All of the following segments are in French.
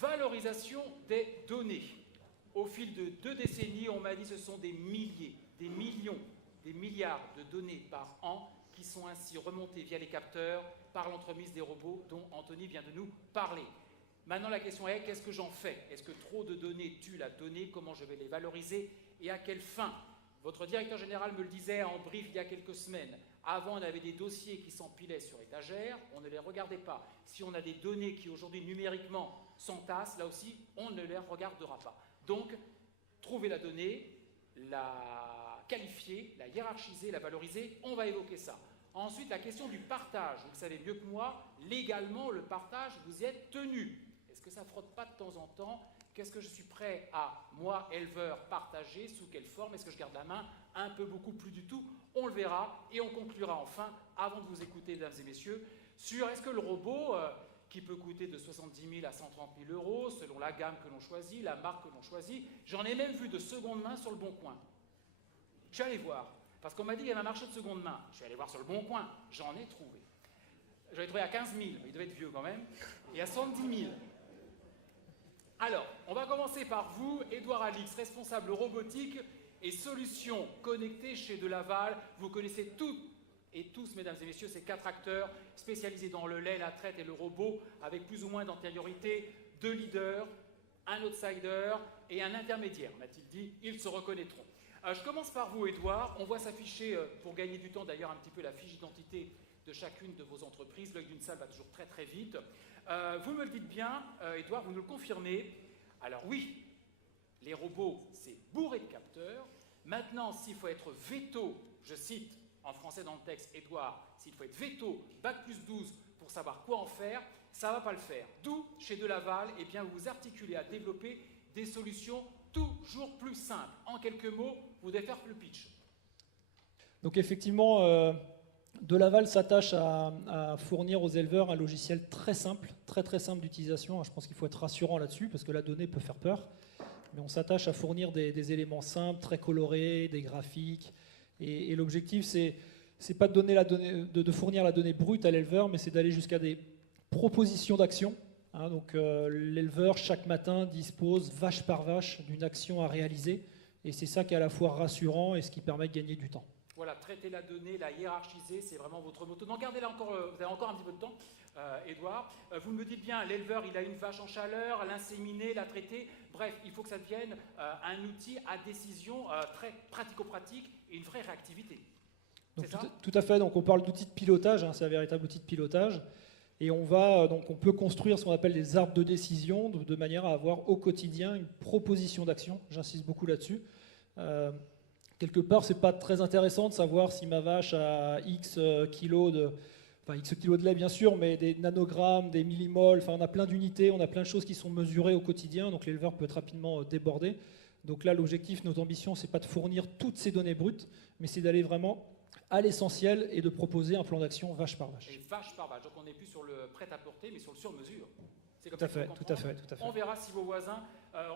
Valorisation des données. Au fil de 2 décennies, on m'a dit que ce sont des milliers, des millions, des milliards de données par an qui sont ainsi remontées via les capteurs par l'entremise des robots dont Anthony vient de nous parler. Maintenant, la question est, qu'est-ce que j'en fais? Est-ce que trop de données tue la donnée? Comment je vais les valoriser et à quelle fin? Votre directeur général me le disait en brief il y a quelques semaines. Avant, on avait des dossiers qui s'empilaient sur étagères, on ne les regardait pas. Si on a des données qui aujourd'hui numériquement s'entassent, là aussi, on ne les regardera pas. Donc, trouver la donnée, la qualifier, la hiérarchiser, la valoriser, on va évoquer ça. Ensuite, la question du partage. Vous le savez mieux que moi, légalement, le partage, vous y êtes tenu. Est-ce que ça ne frotte pas de temps en temps? Qu'est-ce que je suis prêt à, moi, éleveur, partager? Sous quelle forme? Est-ce que je garde la main? Un peu, beaucoup, plus du tout. On le verra et on conclura enfin, avant de vous écouter, mesdames et messieurs, sur est-ce que le robot, qui peut coûter de 70 000 à 130 000 euros, selon la gamme que l'on choisit, la marque que l'on choisit, j'en ai même vu de seconde main sur le Bon Coin. Je suis allé voir, parce qu'on m'a dit qu'il y avait un marché de seconde main. Je suis allé voir sur le Bon Coin, j'en ai trouvé. J'en ai trouvé à 15 000, il devait être vieux quand même, et à 70 000. Alors, on va commencer par vous, Édouard Alix, responsable robotique et solutions connectées chez De Laval. Vous connaissez toutes et tous, mesdames et messieurs, ces 4 acteurs spécialisés dans le lait, la traite et le robot, avec plus ou moins d'antériorité, 2 leaders, un outsider et un intermédiaire, m'a-t-il dit. Ils se reconnaîtront. Je commence par vous, Édouard. On voit s'afficher, pour gagner du temps d'ailleurs, un petit peu la fiche d'identité de chacune de vos entreprises. L'œil d'une salle va toujours très très vite. Vous me le dites bien, Édouard, vous nous le confirmez. Alors oui, les robots, c'est bourré de capteurs. Maintenant, s'il faut être veto, je cite en français dans le texte, Édouard, s'il faut être veto, bac plus 12 pour savoir quoi en faire, ça ne va pas le faire. D'où, chez De Laval, eh bien, vous vous articulez à développer des solutions toujours plus simples. En quelques mots, vous devez faire le pitch. Donc effectivement, De Laval s'attache à fournir aux éleveurs un logiciel très simple, très simple d'utilisation. Je pense qu'il faut être rassurant là-dessus parce que la donnée peut faire peur. Mais on s'attache à fournir des éléments simples, très colorés, des graphiques. Et l'objectif, c'est pas de fournir la donnée brute à l'éleveur, mais c'est d'aller jusqu'à des propositions d'action. Donc l'éleveur, chaque matin, dispose vache par vache d'une action à réaliser. Et c'est ça qui est à la fois rassurant et ce qui permet de gagner du temps. Voilà, traiter la donnée, la hiérarchiser, c'est vraiment votre moto. Donc gardez-la encore, vous avez encore un petit peu de temps, Édouard. Vous me dites bien, l'éleveur, il a une vache en chaleur, l'inséminer, la traiter. Bref, il faut que ça devienne un outil à décision très pratico-pratique et une vraie réactivité. Donc, c'est ça ? Tout à fait. Donc on parle d'outils de pilotage, c'est un véritable outil de pilotage. Et on peut construire ce qu'on appelle des arbres de décision de manière à avoir au quotidien une proposition d'action. J'insiste beaucoup là-dessus. Quelque part, c'est pas très intéressant de savoir si ma vache a X kilos de lait bien sûr, mais des nanogrammes, des millimoles, on a plein d'unités, on a plein de choses qui sont mesurées au quotidien, donc l'éleveur peut être rapidement débordé. Donc là, l'objectif, notre ambition, c'est pas de fournir toutes ces données brutes, mais c'est d'aller vraiment à l'essentiel et de proposer un plan d'action vache par vache. Et vache par vache, donc on n'est plus sur le prêt-à-porter, mais sur le sur-mesure. C'est comme tout à ça fait, tout à fait. On verra si vos voisins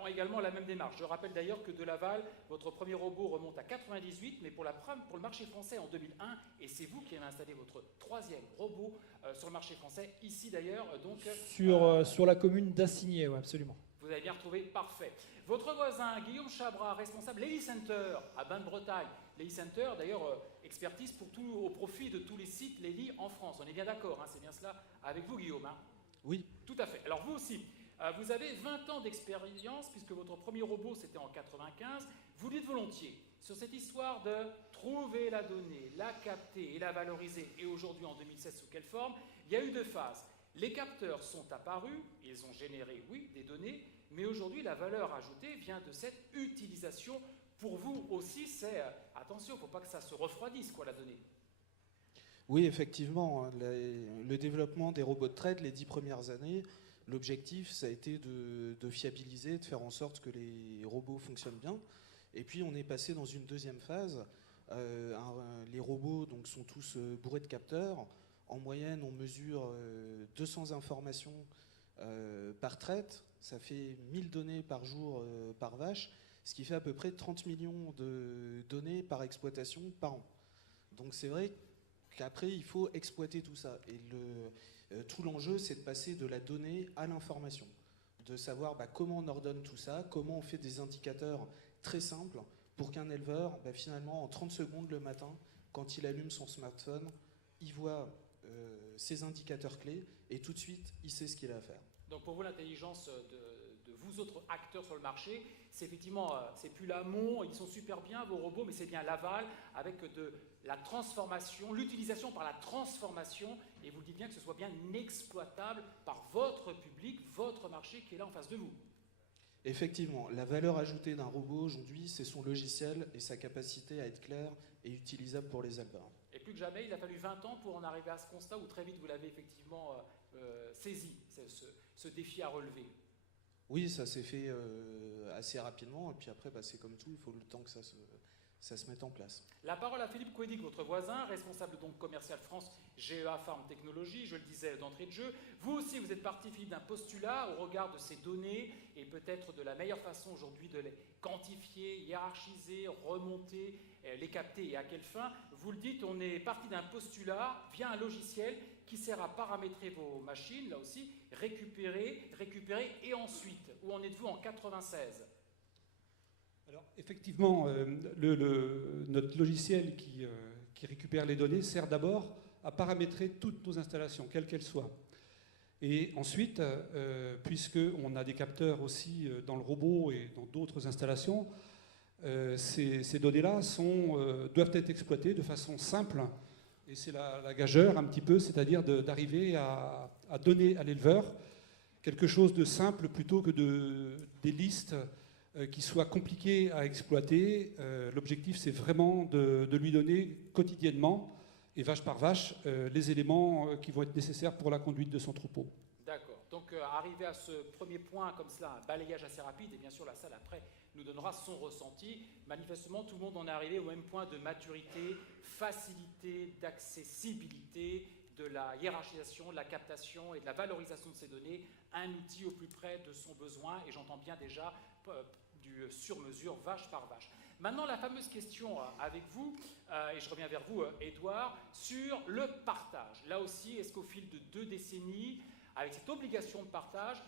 ont également la même démarche. Je rappelle d'ailleurs que De Laval, votre premier robot remonte à 98, mais pour le marché français en 2001, et c'est vous qui avez installé votre 3e robot sur le marché français, ici d'ailleurs. Donc sur la commune d'Assigné, ouais, absolument. Vous avez bien retrouvé, parfait. Votre voisin, Guillaume Chabrat, responsable Lely Center à Bain-de-Bretagne. Lely Center, d'ailleurs, expertise au profit de tous les sites Lely en France. On est bien d'accord, c'est bien cela avec vous, Guillaume. Oui. Tout à fait. Alors vous aussi, vous avez 20 ans d'expérience, puisque votre premier robot, c'était en 95. Vous dites volontiers, sur cette histoire de trouver la donnée, la capter et la valoriser, et aujourd'hui en 2016, sous quelle forme, il y a eu 2 phases. Les capteurs sont apparus, ils ont généré, oui, des données, mais aujourd'hui, la valeur ajoutée vient de cette utilisation. Pour vous aussi, c'est, attention, il ne faut pas que ça se refroidisse, la donnée. Oui, effectivement, le développement des robots de traite, les 10 premières années, l'objectif, ça a été de fiabiliser, de faire en sorte que les robots fonctionnent bien. Et puis, on est passé dans une deuxième phase. Les robots donc, sont tous bourrés de capteurs. En moyenne, on mesure 200 informations par traite. Ça fait 1000 données par jour par vache, ce qui fait à peu près 30 millions de données par exploitation par an. Donc c'est vrai Après, il faut exploiter tout ça. Et tout l'enjeu, c'est de passer de la donnée à l'information. De savoir comment on ordonne tout ça, comment on fait des indicateurs très simples pour qu'un éleveur, finalement, en 30 secondes le matin, quand il allume son smartphone, il voit ses indicateurs clés et tout de suite, il sait ce qu'il a à faire. Donc pour vous, l'intelligence de vous autres acteurs sur le marché, c'est effectivement, c'est plus l'amont, ils sont super bien vos robots, mais c'est bien l'aval avec de la transformation, l'utilisation par la transformation, et vous le dites bien que ce soit bien exploitable par votre public, votre marché qui est là en face de vous. Effectivement, la valeur ajoutée d'un robot aujourd'hui, c'est son logiciel et sa capacité à être clair et utilisable pour les éleveurs. Et plus que jamais, il a fallu 20 ans pour en arriver à ce constat où très vite vous l'avez effectivement saisi, ce défi à relever. Oui, ça s'est fait assez rapidement, et puis après, c'est comme tout, il faut le temps que ça se mette en place. La parole à Philippe Couedic, votre voisin, responsable donc commercial France GEA Farm Technologies, je le disais d'entrée de jeu. Vous aussi, vous êtes parti, Philippe, d'un postulat au regard de ces données et peut-être de la meilleure façon aujourd'hui de les quantifier, hiérarchiser, remonter, les capter et à quelle fin. Vous le dites, on est parti d'un postulat via un logiciel qui sert à paramétrer vos machines, là aussi, récupérer et ensuite, où en êtes-vous en 96 ? Alors, effectivement, notre logiciel qui récupère les données sert d'abord à paramétrer toutes nos installations, quelles qu'elles soient. Et ensuite, puisqu'on a des capteurs aussi dans le robot et dans d'autres installations, ces données-là doivent être exploitées de façon simple. Et c'est la gageure un petit peu, c'est-à-dire d'arriver à donner à l'éleveur quelque chose de simple plutôt que des listes qui soient compliquées à exploiter. L'objectif, c'est vraiment de lui donner quotidiennement, et vache par vache, les éléments qui vont être nécessaires pour la conduite de son troupeau. D'accord. Donc, arrivé à ce premier point comme cela, un balayage assez rapide, et bien sûr, la salle après nous donnera son ressenti. Manifestement, tout le monde en est arrivé au même point de maturité, facilité, d'accessibilité, de la hiérarchisation, de la captation et de la valorisation de ces données, un outil au plus près de son besoin, et j'entends bien déjà du sur-mesure, vache par vache. Maintenant, la fameuse question avec vous, et je reviens vers vous, Édouard, sur le partage. Là aussi, est-ce qu'au fil de 2 décennies, avec cette obligation de partage,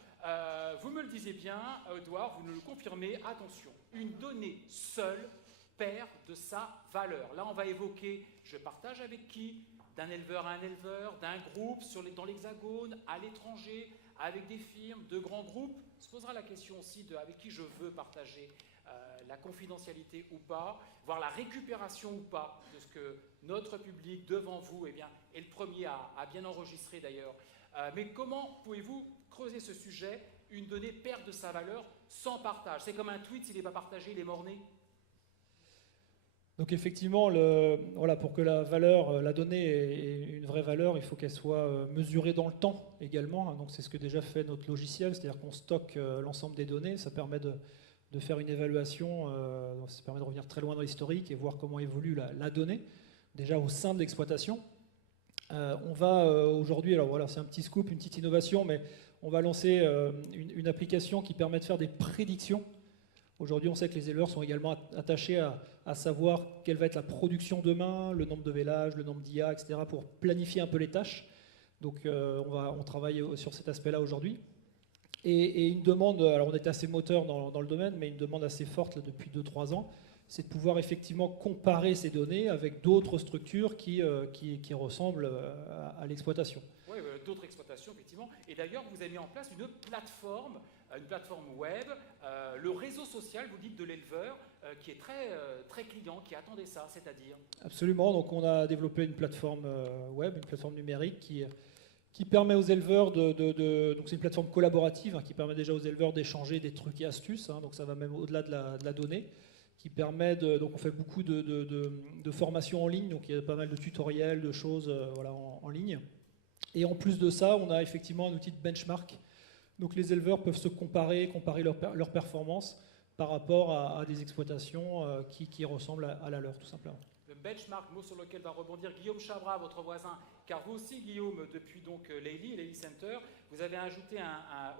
vous me le disiez bien, Édouard, vous nous le confirmez, attention, une donnée seule perd de sa valeur. Là, on va évoquer, je partage avec qui ? D'un éleveur à un éleveur, d'un groupe dans l'Hexagone, à l'étranger, avec des firmes, de grands groupes. Se posera la question aussi de avec qui je veux partager la confidentialité ou pas, voire la récupération ou pas de ce que notre public devant vous est le premier à bien enregistrer d'ailleurs. Mais comment pouvez-vous creuser ce sujet ? Une donnée perd de sa valeur sans partage. C'est comme un tweet, s'il n'est pas partagé, il est mort-né. Donc effectivement, pour que la donnée ait une vraie valeur, il faut qu'elle soit mesurée dans le temps également. Donc c'est ce que déjà fait notre logiciel, c'est-à-dire qu'on stocke l'ensemble des données. Ça permet de faire une évaluation, ça permet de revenir très loin dans l'historique et voir comment évolue la donnée, déjà au sein de l'exploitation. On va aujourd'hui, alors voilà, c'est un petit scoop, une petite innovation, mais on va lancer une application qui permet de faire des prédictions. Aujourd'hui, on sait que les éleveurs sont également attachés à savoir quelle va être la production demain, le nombre de vélages, le nombre d'IA, etc., pour planifier un peu les tâches. Donc on travaille sur cet aspect-là aujourd'hui. Et une demande, alors on est assez moteur dans le domaine, mais une demande assez forte là, depuis 2-3 ans, c'est de pouvoir effectivement comparer ces données avec d'autres structures qui ressemblent à l'exploitation. Oui, d'autres exploitations, effectivement. Et d'ailleurs, vous avez mis en place une plateforme web, le réseau social, vous dites, de l'éleveur, qui est très client, qui attendait ça, c'est-à-dire ? Absolument. Donc on a développé une plateforme web, une plateforme numérique qui permet aux éleveurs donc c'est une plateforme collaborative qui permet déjà aux éleveurs d'échanger des trucs et astuces, donc ça va même au-delà de la donnée, qui permet donc on fait beaucoup de formations en ligne, donc il y a pas mal de tutoriels, de choses en ligne. Et en plus de ça, on a effectivement un outil de benchmark, donc les éleveurs peuvent se comparer leur performance par rapport à des exploitations qui ressemblent à la leur, tout simplement. Le benchmark, mot sur lequel va rebondir Guillaume Chabrat, votre voisin, car vous aussi, Guillaume, depuis donc l'Eili Center, vous avez ajouté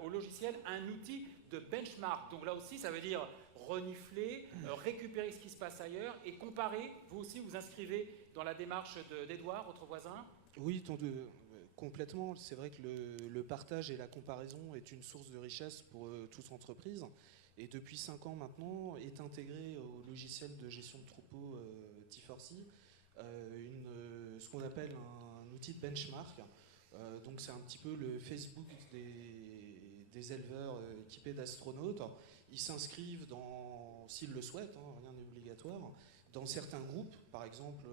au logiciel un outil de benchmark. Donc là aussi, ça veut dire renifler, récupérer ce qui se passe ailleurs et comparer. Vous aussi, vous inscrivez dans la démarche d'Edouard, votre voisin? Oui, complètement. C'est vrai que le partage et la comparaison est une source de richesse pour toute entreprise. Et depuis 5 ans maintenant, est intégré au logiciel de gestion de troupeaux T4C ce qu'on appelle un outil de benchmark. Donc c'est un petit peu le Facebook des éleveurs équipés d'astronautes. Ils s'inscrivent s'ils le souhaitent, hein, rien n'est obligatoire, dans certains groupes, par exemple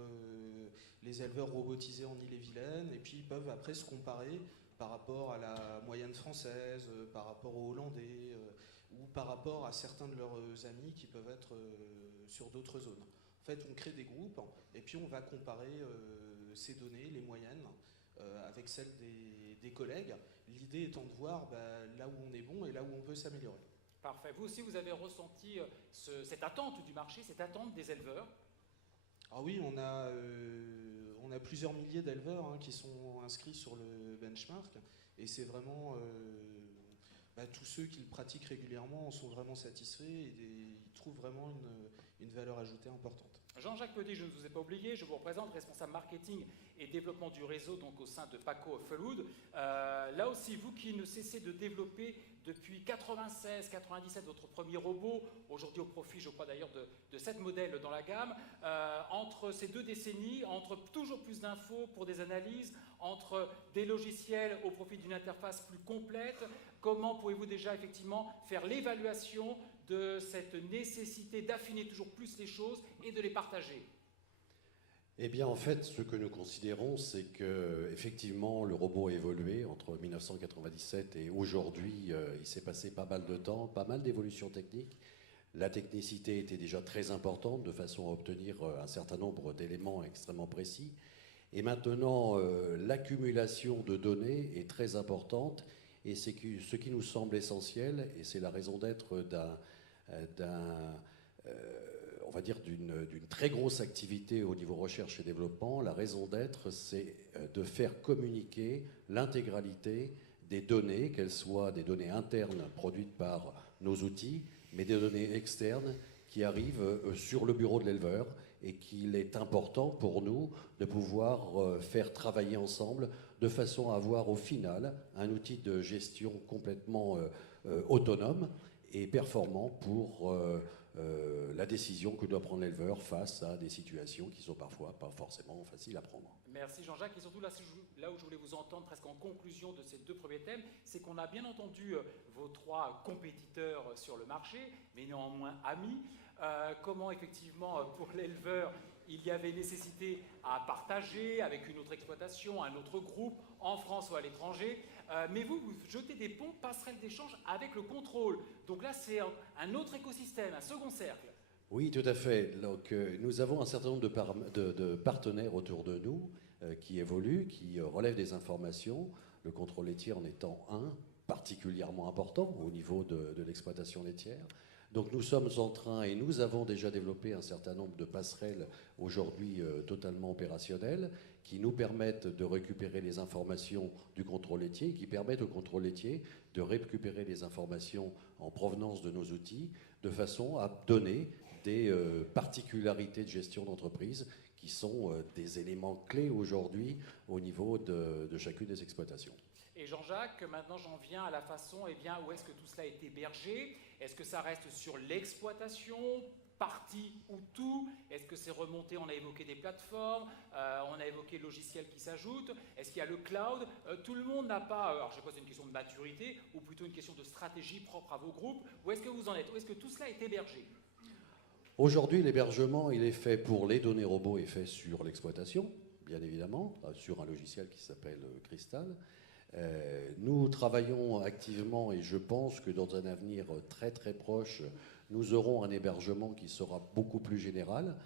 les éleveurs robotisés en Ille-et-Vilaine, et puis ils peuvent après se comparer par rapport à la moyenne française, par rapport aux Hollandais, ou par rapport à certains de leurs amis qui peuvent être sur d'autres zones. En fait, on crée des groupes, et puis on va comparer ces données, les moyennes, avec celles des collègues. L'idée étant de voir là où on est bon et là où on peut s'améliorer. Parfait. Vous aussi, vous avez ressenti cette attente du marché, cette attente des éleveurs? Ah oui, on a plusieurs milliers d'éleveurs qui sont inscrits sur le benchmark, et c'est vraiment tous ceux qui le pratiquent régulièrement en sont vraiment satisfaits et ils trouvent vraiment une valeur ajoutée importante. Jean-Jacques Petit, je ne vous ai pas oublié, je vous représente, responsable marketing et développement du réseau donc au sein de Paco Fullwood. Là aussi, vous qui ne cessez de développer depuis 96-97 votre premier robot, aujourd'hui au profit, je crois d'ailleurs, de 7 modèles dans la gamme, entre ces 2 décennies, entre toujours plus d'infos pour des analyses, entre des logiciels au profit d'une interface plus complète, comment pouvez-vous déjà effectivement faire l'évaluation de cette nécessité d'affiner toujours plus les choses et de les partager? Eh bien, en fait, ce que nous considérons, c'est que effectivement, le robot a évolué entre 1997 et aujourd'hui. Il s'est passé pas mal de temps, pas mal d'évolutions techniques. La technicité était déjà très importante, de façon à obtenir un certain nombre d'éléments extrêmement précis. Et maintenant, l'accumulation de données est très importante. Et c'est ce qui nous semble essentiel, et c'est la raison d'être on va dire d'une très grosse activité au niveau recherche et développement. La raison d'être, c'est de faire communiquer l'intégralité des données, qu'elles soient des données internes produites par nos outils, mais des données externes qui arrivent sur le bureau de l'éleveur, et qu'il est important pour nous de pouvoir faire travailler ensemble de façon à avoir au final un outil de gestion complètement autonome et performant pour la décision que doit prendre l'éleveur face à des situations qui sont parfois pas forcément faciles à prendre. Merci Jean-Jacques. Et surtout là où je voulais vous entendre presque en conclusion de ces 2 premiers thèmes, c'est qu'on a bien entendu vos 3 compétiteurs sur le marché, mais néanmoins amis. Comment effectivement pour l'éleveur il y avait nécessité à partager avec une autre exploitation, un autre groupe, en France ou à l'étranger. Mais vous jetez des ponts, passerelles d'échange avec le contrôle. Donc là, c'est un autre écosystème, un second cercle. Oui, tout à fait. Donc, nous avons un certain nombre de partenaires autour de nous qui évoluent, qui relèvent des informations. Le contrôle laitier en étant un particulièrement important au niveau de l'exploitation laitière. Donc nous sommes en train, et nous avons déjà développé un certain nombre de passerelles aujourd'hui totalement opérationnelles, qui nous permettent de récupérer les informations du contrôle laitier, qui permettent au contrôle laitier de récupérer les informations en provenance de nos outils, de façon à donner des particularités de gestion d'entreprise qui sont des éléments clés aujourd'hui au niveau de chacune des exploitations. Et Jean-Jacques, maintenant j'en viens à la façon, où est-ce que tout cela est hébergé? Est-ce que ça reste sur l'exploitation, partie ou tout? Est-ce que c'est remonté? On a évoqué des plateformes, on a évoqué le logiciel qui s'ajoute. Est-ce qu'il y a le cloud? Tout le monde n'a pas, alors je sais pas, c'est une question de maturité ou plutôt une question de stratégie propre à vos groupes. Où est-ce que vous en êtes? Où est-ce que tout cela est hébergé? Aujourd'hui, l'hébergement, il est fait pour les données robots, est fait sur l'exploitation, bien évidemment, sur un logiciel qui s'appelle Crystal. Nous travaillons activement, et je pense que dans un avenir très très proche, nous aurons un hébergement qui sera beaucoup plus général,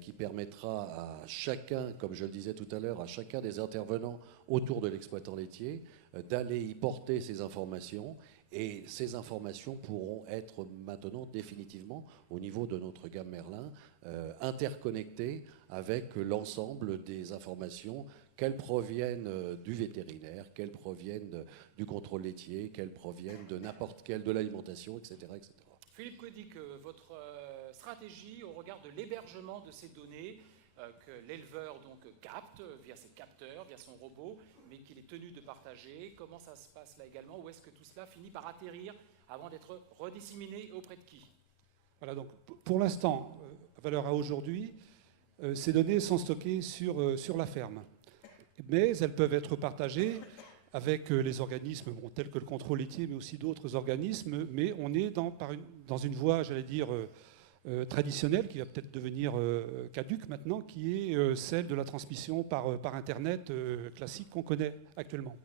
qui permettra à chacun, comme je le disais tout à l'heure, à chacun des intervenants autour de l'exploitant laitier d'aller y porter ces informations. Et ces informations pourront être maintenant définitivement, au niveau de notre gamme Merlin, interconnectées avec l'ensemble des informations, qu'elles proviennent du vétérinaire, qu'elles proviennent du contrôle laitier, qu'elles proviennent de n'importe quelle, de l'alimentation, etc., etc. Philippe Codic, votre stratégie au regard de l'hébergement de ces données, que l'éleveur donc capte via ses capteurs, via son robot, mais qu'il est tenu de partager. Comment ça se passe là également? Où est-ce que tout cela finit par atterrir avant d'être redisséminé auprès de qui? Voilà, donc pour l'instant, à valeur à aujourd'hui, ces données sont stockées sur la ferme. Mais elles peuvent être partagées avec les organismes tels que le contrôle laitier, mais aussi d'autres organismes. Mais on est dans une voie, j'allais dire, traditionnelle, qui va peut-être devenir caduque maintenant, qui est celle de la transmission par Internet classique qu'on connaît actuellement.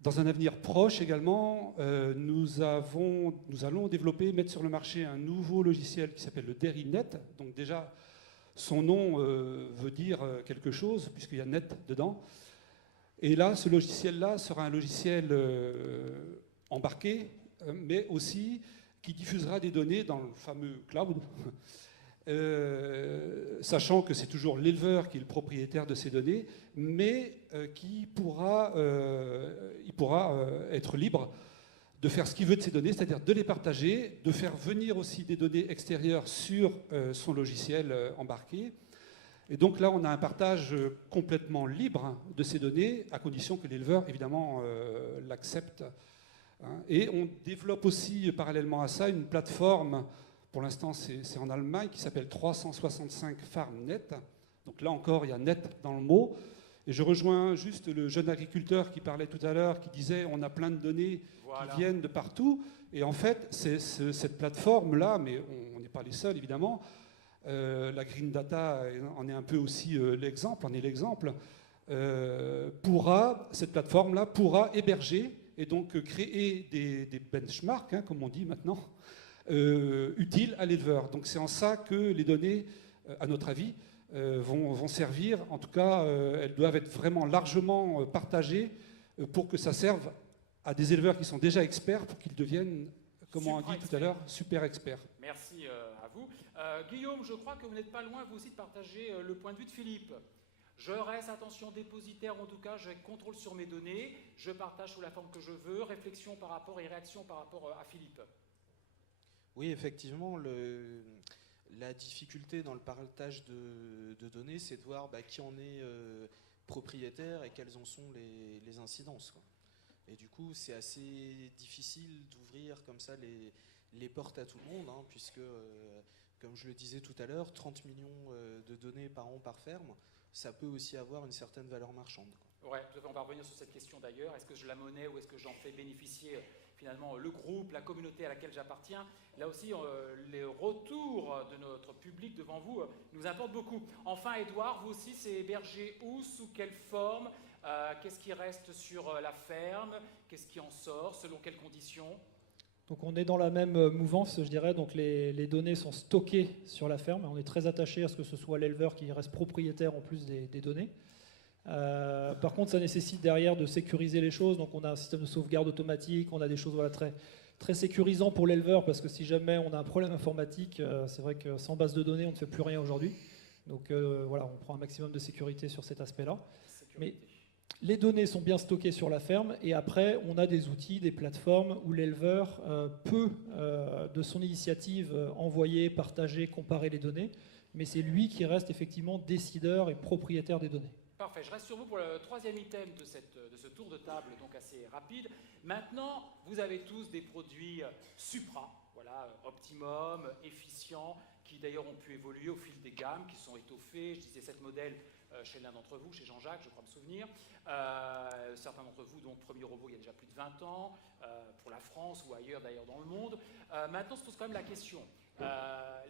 Dans un avenir proche également, nous allons développer, mettre sur le marché un nouveau logiciel qui s'appelle le DairyNet. Donc déjà, son nom veut dire quelque chose, puisqu'il y a net dedans. Et là, ce logiciel-là sera un logiciel embarqué, mais aussi qui diffusera des données dans le fameux cloud, sachant que c'est toujours l'éleveur qui est le propriétaire de ces données, mais il pourra être libre de faire ce qu'il veut de ces données, c'est-à-dire de les partager, de faire venir aussi des données extérieures sur son logiciel embarqué. Et donc là, on a un partage complètement libre de ces données, à condition que l'éleveur, évidemment, l'accepte. Et on développe aussi, parallèlement à ça, une plateforme, pour l'instant c'est en Allemagne, qui s'appelle 365 FarmNet. Donc là encore, il y a net dans le mot. Et je rejoins juste le jeune agriculteur qui parlait tout à l'heure, qui disait on a plein de données qui viennent de partout. Et en fait, cette plateforme-là, mais on n'est pas les seuls évidemment, la Green Data en est un peu aussi l'exemple, cette plateforme-là pourra héberger et donc créer des benchmarks, comme on dit maintenant, utiles à l'éleveur. Donc c'est en ça que les données, à notre avis, vont servir. En tout cas, elles doivent être vraiment largement partagées pour que ça serve à des éleveurs qui sont déjà experts, pour qu'ils deviennent, comme on a dit tout à l'heure, super experts. Merci à vous. Guillaume, je crois que vous n'êtes pas loin, vous aussi, de partager le point de vue de Philippe. Je reste, attention, dépositaire, en tout cas, j'ai contrôle sur mes données, je partage sous la forme que je veux, réflexion par rapport et réaction par rapport à Philippe. Oui, effectivement, la difficulté dans le partage de données, c'est de voir qui en est propriétaire et quelles en sont les incidences, quoi. Et du coup, c'est assez difficile d'ouvrir comme ça les portes à tout le monde, puisque, comme je le disais tout à l'heure, 30 millions de données par an par ferme, ça peut aussi avoir une certaine valeur marchande, quoi. Ouais, on va revenir sur cette question d'ailleurs. Est-ce que je la monnaie ou est-ce que j'en fais bénéficier finalement le groupe, la communauté à laquelle j'appartiens? Là aussi, les retours de notre public devant vous nous importent beaucoup. Enfin, Edouard, vous aussi, c'est hébergé où, sous quelle forme? Qu'est-ce qui reste sur la ferme? Qu'est-ce qui en sort? Selon quelles conditions? Donc on est dans la même mouvance, je dirais. Donc les données sont stockées sur la ferme. On est très attaché à ce que ce soit l'éleveur qui reste propriétaire en plus des données. Par contre, ça nécessite derrière de sécuriser les choses. Donc on a un système de sauvegarde automatique, on a des choses très, très sécurisant pour l'éleveur, parce que si jamais on a un problème informatique, c'est vrai que sans base de données, on ne fait plus rien aujourd'hui. Donc voilà, on prend un maximum de sécurité sur cet aspect-là. Mais les données sont bien stockées sur la ferme, et après, on a des outils, des plateformes où l'éleveur peut, de son initiative, envoyer, partager, comparer les données, mais c'est lui qui reste effectivement décideur et propriétaire des données. Parfait, je reste sur vous pour le troisième item de ce tour de table, donc assez rapide. Maintenant, vous avez tous des produits Supra, voilà, optimum, efficients, qui d'ailleurs ont pu évoluer au fil des gammes, qui sont étoffés. Je disais 7 modèles chez l'un d'entre vous, chez Jean-Jacques, je crois me souvenir. Certains d'entre vous, donc premier robot il y a déjà plus de 20 ans, pour la France ou ailleurs d'ailleurs dans le monde. Maintenant se pose quand même la question.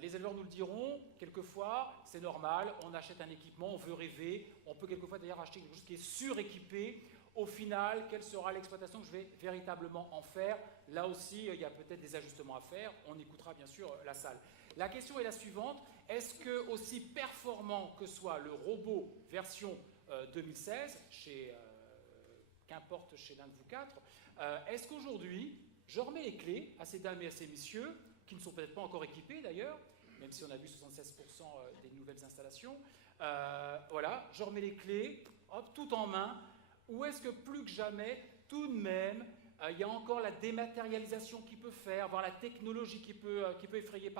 Les éleveurs nous le diront, quelquefois c'est normal, on achète un équipement, on veut rêver, on peut quelquefois d'ailleurs acheter quelque chose qui est suréquipé. Au final, quelle sera l'exploitation que je vais véritablement en faire? Là aussi, il y a peut-être des ajustements à faire, on écoutera bien sûr la salle. La question est la suivante, est-ce que aussi performant que soit le robot version 2016, qu'importe chez l'un de vous quatre, est-ce qu'aujourd'hui, je remets les clés à ces dames et à ces messieurs, qui ne sont peut-être pas encore équipés d'ailleurs, même si on a vu 76% des nouvelles installations. Voilà, je remets les clés, hop, tout en main. Ou est-ce que plus que jamais, tout de même, il y a encore la dématérialisation qui peut faire, voire la technologie qui peut effrayer,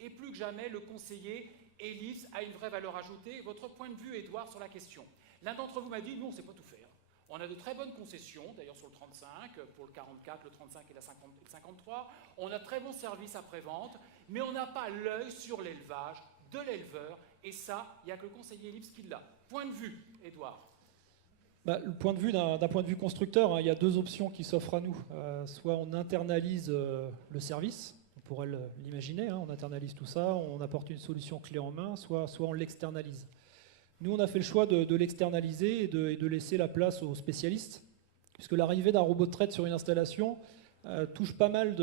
et plus que jamais, le conseiller Ellipse a une vraie valeur ajoutée. Votre point de vue, Édouard, sur la question. L'un d'entre vous m'a dit, nous, on ne sait pas tout faire. On a de très bonnes concessions, d'ailleurs sur le 35, pour le 44, le 35 et le 53. On a de très bons services après-vente, mais on n'a pas l'œil sur l'élevage de l'éleveur. Et ça, il n'y a que le conseiller Ellipse qui l'a. Point de vue, Édouard. Le point de vue d'un point de vue constructeur, hein, il y a deux options qui s'offrent à nous. Soit on internalise le service, on pourrait l'imaginer, hein, on internalise tout ça, on apporte une solution clé en main, soit on l'externalise. Nous, on a fait le choix de l'externaliser et de laisser la place aux spécialistes, puisque l'arrivée d'un robot de traite sur une installation touche pas mal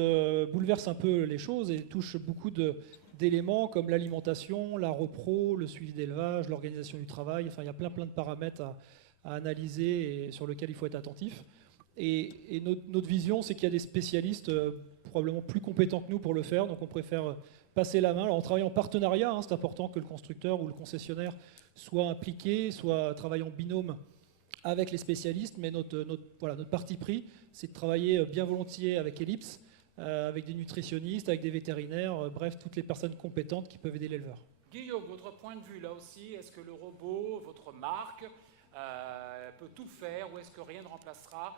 bouleverse un peu les choses et touche beaucoup d'éléments comme l'alimentation, la repro, le suivi d'élevage, l'organisation du travail. Enfin, il y a plein de paramètres à analyser et sur lesquels il faut être attentif. Et notre vision, c'est qu'il y a des spécialistes probablement plus compétents que nous pour le faire, donc on préfère passer la main. Alors on travaille en partenariat, hein, c'est important que le constructeur ou le concessionnaire soit impliqué, soit travaille en binôme avec les spécialistes, mais notre parti pris, c'est de travailler bien volontiers avec Ellipse, avec des nutritionnistes, avec des vétérinaires, bref, toutes les personnes compétentes qui peuvent aider l'éleveur. Guillaume, votre point de vue là aussi, est-ce que le robot, votre marque, peut tout faire, ou est-ce que rien ne remplacera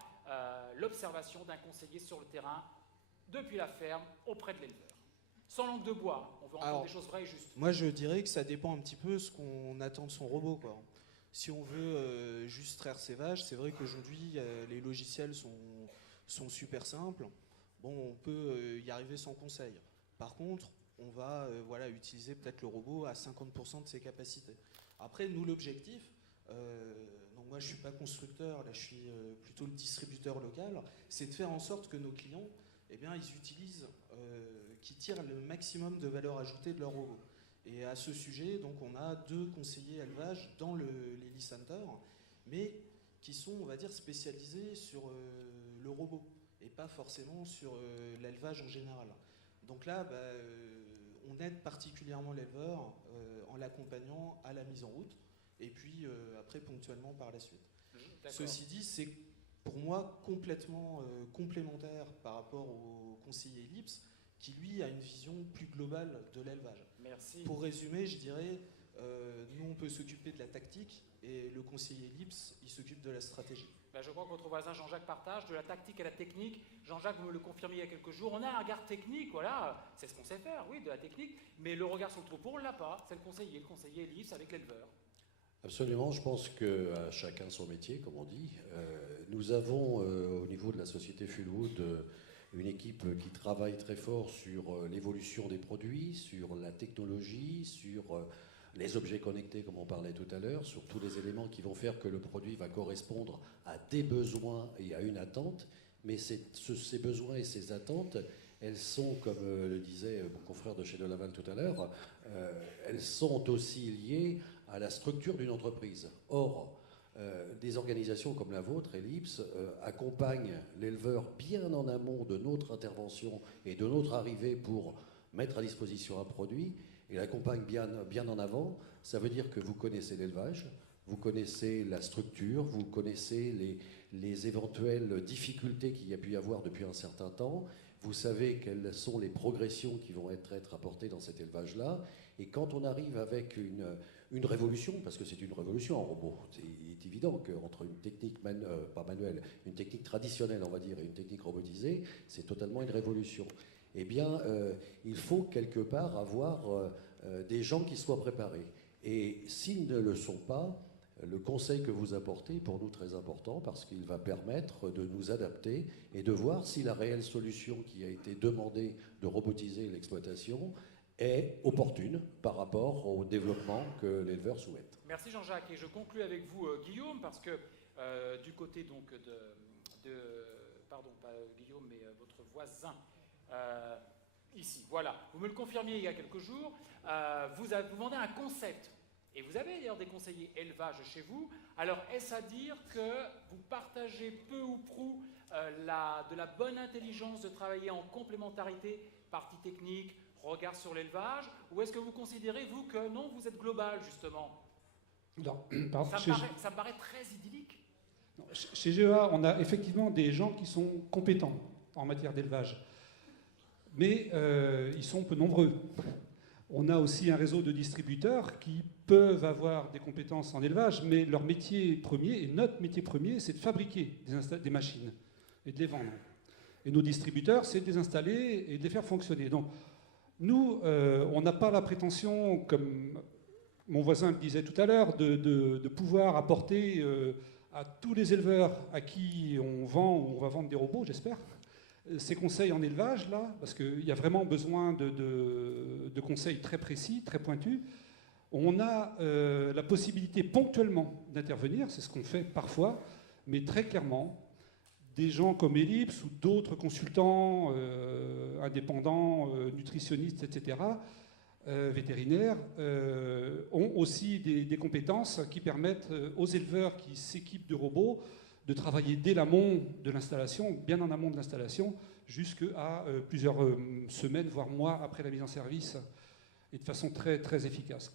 l'observation d'un conseiller sur le terrain depuis la ferme auprès de l'éleveur? Sans langue de bois, on veut entendre des choses vraies et justes. Moi, je dirais que ça dépend un petit peu ce qu'on attend de son robot, quoi. Si on veut juste traire ses vaches, c'est vrai qu'aujourd'hui, les logiciels sont super simples. Bon, on peut y arriver sans conseil. Par contre, on va utiliser peut-être le robot à 50% de ses capacités. Après, nous, l'objectif, donc moi, je ne suis pas constructeur, là, je suis plutôt le distributeur local, c'est de faire en sorte que nos clients, eh bien, ils utilisent, qu'ils tirent le maximum de valeur ajoutée de leur robot. Et à ce sujet, donc, on a 2 conseillers élevage dans l'Elly Center, mais qui sont, on va dire, spécialisés sur le robot et pas forcément sur l'élevage en général. Donc là, on aide particulièrement l'éleveur en l'accompagnant à la mise en route et puis après ponctuellement par la suite. Ceci dit, c'est pour moi complètement complémentaire par rapport au conseiller Ellipse qui lui a une vision plus globale de l'élevage. Merci. Pour résumer, je dirais, nous on peut s'occuper de la tactique et le conseiller Ellipse, il s'occupe de la stratégie. Je crois que votre voisin Jean-Jacques partage de la tactique à la technique. Jean-Jacques, vous me le confirmiez il y a quelques jours, on a un regard technique, voilà, c'est ce qu'on sait faire, oui, de la technique, mais le regard sur le troupeau, on ne l'a pas, c'est le conseiller Ellipse avec l'éleveur. Absolument, je pense qu'à chacun son métier, comme on dit. Nous avons au niveau de la société Fuelwood une équipe qui travaille très fort sur l'évolution des produits, sur la technologie, sur les objets connectés, comme on parlait tout à l'heure, sur tous les éléments qui vont faire que le produit va correspondre à des besoins et à une attente. Mais ces besoins et ces attentes, elles sont, comme le disait mon confrère de chez Delaval tout à l'heure, elles sont aussi liées à la structure d'une entreprise. Or, des organisations comme la vôtre, Ellipse, accompagnent l'éleveur bien en amont de notre intervention et de notre arrivée pour mettre à disposition un produit, et l'accompagne bien en avant. Ça veut dire que vous connaissez l'élevage, vous connaissez la structure, vous connaissez les éventuelles difficultés qu'il y a pu y avoir depuis un certain temps, vous savez quelles sont les progressions qui vont être apportées dans cet élevage-là, et quand on arrive avec une révolution, parce que c'est une révolution en robot, c'est évident qu'entre une technique pas manuelle, une technique traditionnelle, on va dire, et une technique robotisée, c'est totalement une révolution. Eh bien, il faut quelque part avoir des gens qui soient préparés. Et s'ils ne le sont pas, le conseil que vous apportez est pour nous très important parce qu'il va permettre de nous adapter et de voir si la réelle solution qui a été demandée de robotiser l'exploitation est opportune par rapport au développement que l'éleveur souhaite. Merci Jean-Jacques, et je conclus avec vous Guillaume, parce que du côté donc pardon, pas Guillaume, mais votre voisin, ici, voilà, vous me le confirmiez il y a quelques jours, vous vendez un concept, et vous avez d'ailleurs des conseillers élevage chez vous, alors est-ce à dire que vous partagez peu ou prou de la bonne intelligence de travailler en complémentarité, partie technique, regard sur l'élevage, ou est-ce que vous considérez, vous, que non, vous êtes global, justement? Non, ça me paraît très idyllique. Non, chez GEA, on a effectivement des gens qui sont compétents en matière d'élevage, mais ils sont peu nombreux. On a aussi un réseau de distributeurs qui peuvent avoir des compétences en élevage, mais leur métier premier, et notre métier premier, c'est de fabriquer des machines et de les vendre. Et nos distributeurs, c'est de les installer et de les faire fonctionner. Donc, nous, on n'a pas la prétention, comme mon voisin me disait tout à l'heure, de pouvoir apporter à tous les éleveurs à qui on vend ou on va vendre des robots, j'espère, ces conseils en élevage, là, parce qu'il y a vraiment besoin de conseils très précis, très pointus. On a la possibilité ponctuellement d'intervenir, c'est ce qu'on fait parfois, mais très clairement, des gens comme Ellipse ou d'autres consultants indépendants, nutritionnistes, etc., vétérinaires, ont aussi des compétences qui permettent aux éleveurs qui s'équipent de robots de travailler dès l'amont de l'installation, bien en amont de l'installation, jusqu'à plusieurs semaines, voire mois après la mise en service, et de façon très, très efficace.